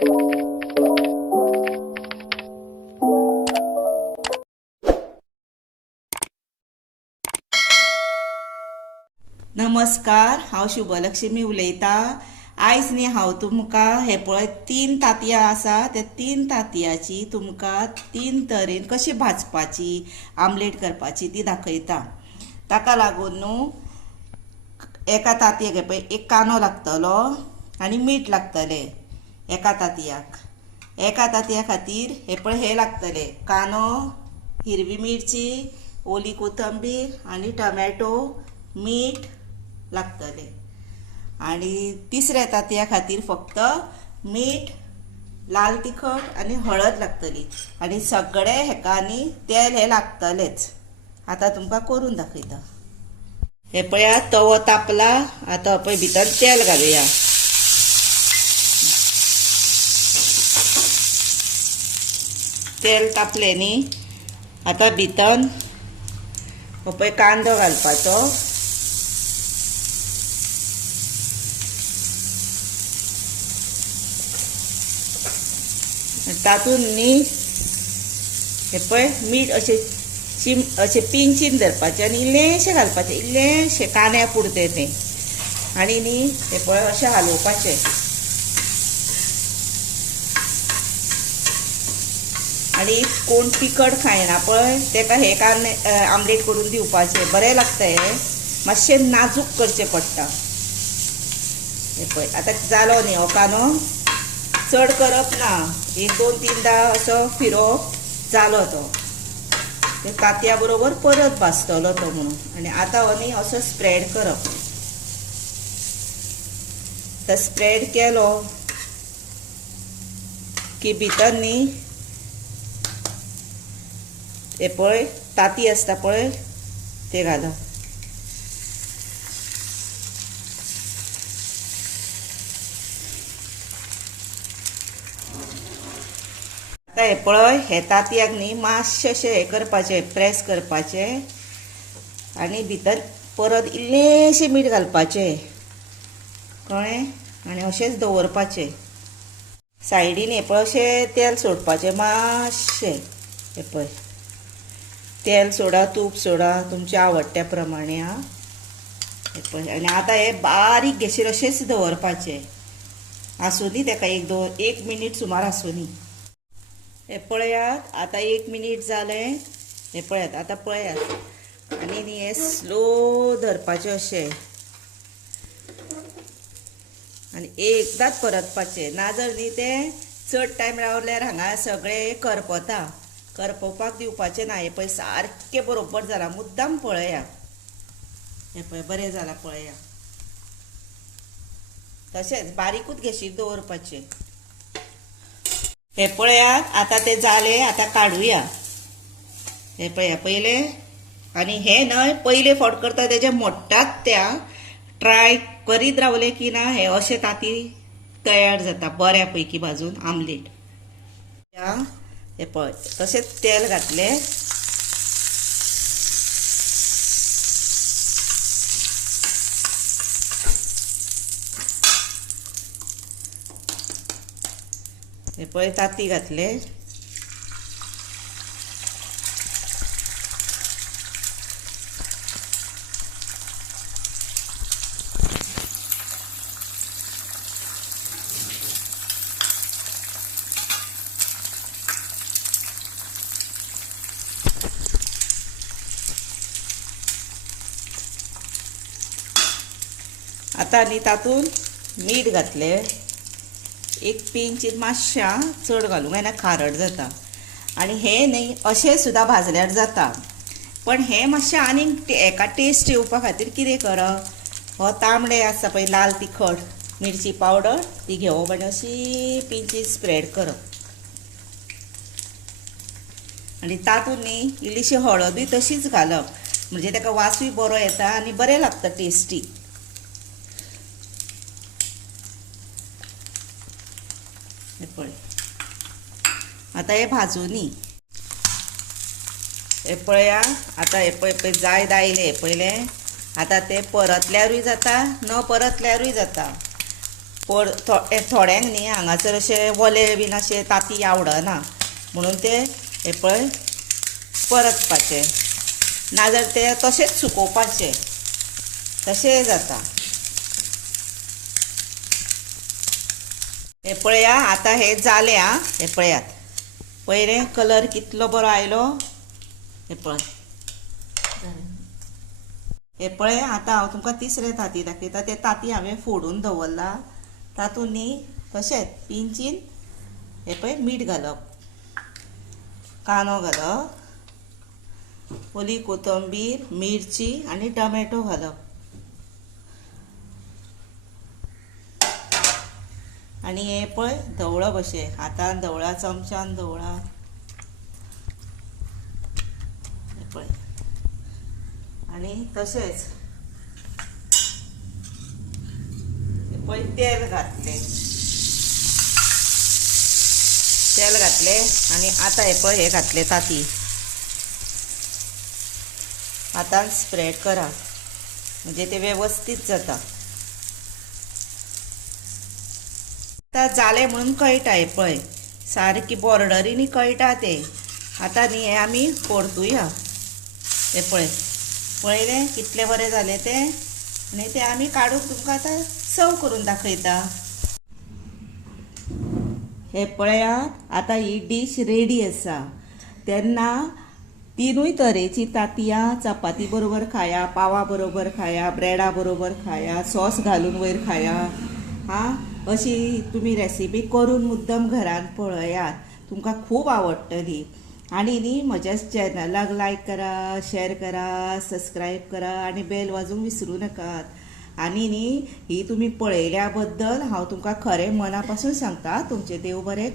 नमस्कार, हांव शुभलक्ष्मी उलयतां। आयज न्ही हांव तुमकां हे पळय 3 तांतयां आसा ते 3 तांतयांची तुमकां 3 तरेन कशी भाजपाची आमलेट करपाची ती दाखयता। ताका लागून न्हू एका तांतयेक हे पळय एक कांदो लागतलो आनी मीठ लागतलें एका तांतयाक। एका तांतया खातीर हे पळय हे लागतले कांदो, हिरवी मिरची, ओली कोथंबीर आनी टमॅटो, मीठ लागतले। आणि तिसऱ्या तांतया खातीर फक्त मीठ, लाल तिखट आनी हळद लागतली आनी सगळे हेका न्ही तेल हे लागतलेच। आता तुमकां करून दाखयता। हे पळयात तवो तापला, आता पळय भितर तेल घालुया। तेल तापले न्ही, आता भितर हो पळय कांदो घालपाचो। तातून न्ही हे पळय मीठ अशें पिंचीन धरपाचें आनी इल्लेशें घालपाचें, इल्लेशें कांद्या पुरते तें। आनी न्ही हे पळय अशें हलोवपाचें। आनी कोण तिखट खायना पळय तेका हे कांदे आमलेट करून दिवपाचें, बरें लागता हे। मातशें नाजूक करचें पडटा। हे पळय आतां जालो न्ही हो कांदो, चड करप ना, 1-2-3 असो फिरोवप जालो तो। ते तांतया बरोबर परत भाजतलो तो म्हणून। आनी आतां हो न्ही असो स्प्रेड करप। तो स्प्रेड केलो की भितर न्ही हे पळय तांती आसता पळय ते घालप। आता हे पळय हे तांतयाक न्ही मातशें अशें हे करपाचें, प्रेस करपाचें आनी भितर परत इल्लेशें मीठ घालपाचें, कळ्ळें? आनी अशेंच दवरपाचें। सायडीन हे पळय अशें तेल सोडपाचें मातशें। हे पळय तेल सोडा, तूप सोडा तुमच्या आवडट्या प्रमाणे आं। हे पळय आनी आतां हे बारीक गॅसीर अशेंच दवरपाचें। आसूनी तेका 1 मिनीट सुमार आसूनी। हे पळयात आतां 1 मिनीट जालें। हे पळयात आतां पळयात आनी न्ही हे स्लो धरपाचें अशें आनी एकदांच परतपाचें, नाजाल्यार न्ही तें चड टायम रावल्यार हांगा सगळें करपता, करपवपाक दिवपाचें ना। हे पळय सारकें बरोबर जालां, मुद्दाम पळया। हे पळय बरें जालां पळया। तशेंच बारीकूच गॅसीर दवरपाचें। हे पळयात आतां तें जालें, आतां काडुया। हे पळया पयलें आनी हे न्हय पयले फावट करता तेजे मोडटात त्या। ट्राय करीत रावले की ना हे अशें तांती तयार जाता बऱ्या पैकी भाजून आमलेट। हे पळय तशेंच तेल घातलें। हे पळय तांती घातले। आतां न्ही तातून मीठ घातलें, एक पिंच मातशें, चड घालूंक जायना खारट जाता। आनी हे न्ही अशें सुद्दां भाजल्यार जाता, पण हे मातशें आनीक हेका टेस्ट येवपा खातीर कितें करप, हो तांबडे आसता पळय लाल तिखट मिरची पावडर ती घेवप आनी अशी पिंचीस स्प्रेड करप। आनी तातूंत न्ही इल्लीशी हळदूय तशीच घालप, म्हणजे ताका वासूय बरो येता आनी बरें लागता टेस्टी। हे पळय आतां हे भाजूनी। हे पळया आतां हे पळय जायत आयले हे पयलें। आतां ते परतल्यारूय जाता, न परतल्यारूय जाता, थोड्यांक न्ही हांगासर अशे वले बीन अशे तांती आवडना म्हणून ते हे पळय परतपाचे नाजाल्यार ते तशेंच सुकोवपाचे तशें जाता। हे पळया आतां हे जाले आं हे पळयात पयले कलर कितलो बरो आयलो हे पळय हे पळय आतां हांव तुमकां तिसरे तांती दाखयता। ते तांती हांवें फोडून दवरला तातूंत न्ही तशेंच पिंचीन हे पळय मीठ घालप कांदो घालप ओली कोथंबीर मिरची आनी टमॅटो घालप आनी हे पळय धवळप अशें हातान धवळा चमच्यान धवळा हे पळय आनी तशेंच हे पळय तेल घातले आनी आतां हे पळय हे घातले तांती हातान स्प्रेड करा म्हणजे ते वेवस्थीत जाता। आतां जालें म्हणून कळटा हे पळय सारकी बॉर्डरीनी कळटा ते। आतां न्ही हे आमी परतुया हे पळय पळयलें कितले बरें जालें ते आनी ते आमी काडून तुमकां आतां सर्व करून दाखयता। हे पळयात आतां ही डीश रेडी आसा। तेन्ना तिनूय तरेची तांतयां चपाती बरोबर खाया पावा बरोबर खाया ब्रेडा बरोबर खाया सॉस घालून वयर खाया हां अशी तुमी रेसिपी करून मुद्दम घरान पळयात तुमकां खूब आवडटली। आनी न्ही म्हज्या चॅनलाक लायक करा शेअर करा सबस्क्रायब करा आनी बेल वाजोवंक विसरूं नाकात। आनी न्ही ही तुमी पळयल्या बद्दल हांव तुमकां खरें मना पासून सांगता तुमचें देव बरें